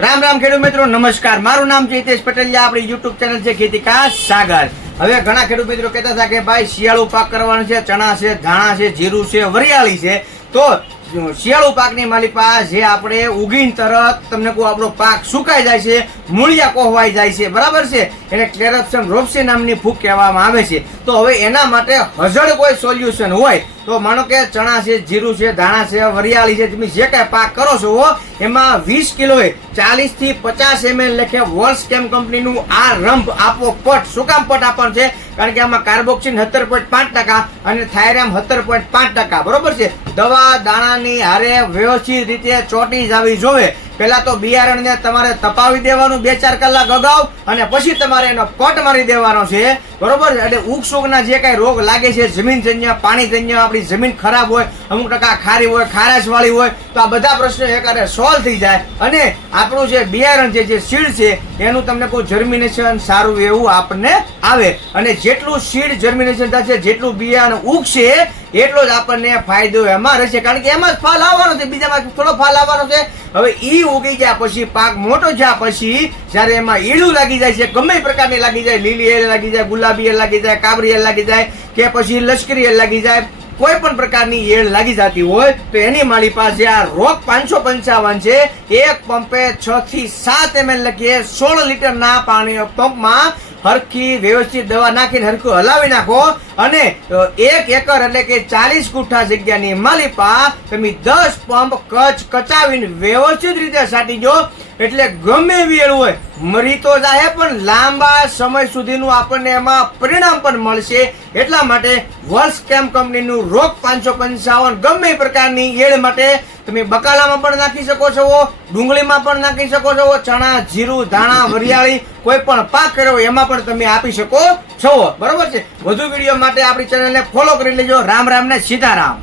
રામ રામ ખેડૂત મિત્રો, નમસ્કાર. મારું નામ છે હિતેશ પટેલિયા. આપણી યુટ્યુબ ચેનલ છે ખેતીકા સાગર. હવે ઘણા ખેડૂત મિત્રો કહેતા હતા કે ભાઈ શિયાળુ પાક કરવાનો છે, ચણા છે, ધાણા છે, જીરું છે, વરિયાળી છે. તો શિયાળુ પાકની માલિપા જે આપણે ઉગીને તરત તમને કહું આપણો પાક સુકાઈ જાય છે, મૂળિયા કોહવાઈ જાય છે, બરાબર છે, એને ક્લેરપ્સન રોપ્સી નામની ફૂગ કહેવામાં આવે છે. તો હવે એના માટે હજળ કોઈ સોલ્યુશન હોય તો માનો કે ચણા છે, જીરું છે, ધાણા છે, વરિયાળી છે, તમે જે કાંઈ પાક કરો છો એમાં 20 કિલોએ 40 થી 50 ml લેખે વોલ્સકેમ કંપનીનું આ રંભ આપો પટ. શું કામ પટ આપવાનું છે? કારણ કે આમાં કાર્બોક્સિન 17.5% અને થાયરામ 17.5%, બરોબર છે. દવા દાણાની હારે વ્યવસ્થિત રીતે ચોટી જવી જોવે. પેલા તો બિયારણને તમારે તપાવી દેવાનું 2-4 કલાક અગાઉ, અને પછી તમારે એનો પટ મારી દેવાનો છે, બરોબર છે. એટલે ઉગસુગના જે કાંઈ રોગ લાગે છે, જમીનજન્ય, પાણીજન્ય, આપણી જમીન ખરાબ હોય, અમુક ટકા ખારી હોય, ખારાશ વાળી હોય, તો આ બધા પ્રશ્નો એકારે સોલ્વ થઈ જાય. અને આપણું જે બિયારણ છે, જે સીડ છે, એનું તમને કોઈ જર્મિનેશન સારું એવું આપણને આવે. અને જેટલું સીડ જર્મિનેશન થશે, જેટલું બિયારણ ઉગશે, એટલો જ આપણને ફાયદો એમાં રહેશે. કારણ કે એમાં જ ફાલ આવવાનો છે, બીજામાં થોડો ફાલ આવવાનો છે. હવે ઈ ઉગી ગયા પછી, પાક મોટો થયા પછી, જયારે એમાં ઈળું લાગી જાય છે, ગમે પ્રકારની લાગી જાય, લીલી એલ લાગી જાય, ગુલાબી એલ લાગી જાય, કાબરી એલ લાગી જાય, કે પછી લશ્કરી એલ લાગી જાય, કોઈ પણ પ્રકારની એળ લાગી જતી હોય તો એની મારી પાસે આ રોક 555 છે. એક પંપે 6 થી 7 ml લખીએ 16 લીટરના પાણી પંપમાં હરખી વ્યવસ્થિત દવા નાખીને હરખું હલાવી નાખો. અને 1 એકર એટલે કે 40 ગુઠ્ઠા જગ્યાની માલિપા તમે 10 પંપ કચાવીને વ્યવસ્થિત રીતે છાંટી દો. એટલે ગમે એવી એળ હોય મરી તો જાય, પણ લાંબા સમય સુધીનું આપણને એમાં પરિણામ પણ મળશે. એટલા માટે વોલ્સકેમ કંપનીનું રોક 555 ગમે પ્રકારની એળ માટે તમે બકાલામાં પણ નાખી શકો છો, ડુંગળીમાં પણ નાખી શકો છો, ચણા, જીરું, ધાણા, વરિયાળી કોઈ પણ પાક કર્યો એમાં પણ તમે આપી શકો છો, બરોબર છે. વધુ વિડીયો માટે આપણી ચેનલને ફોલો કરી લેજો. રામ રામ ને સીતારામ.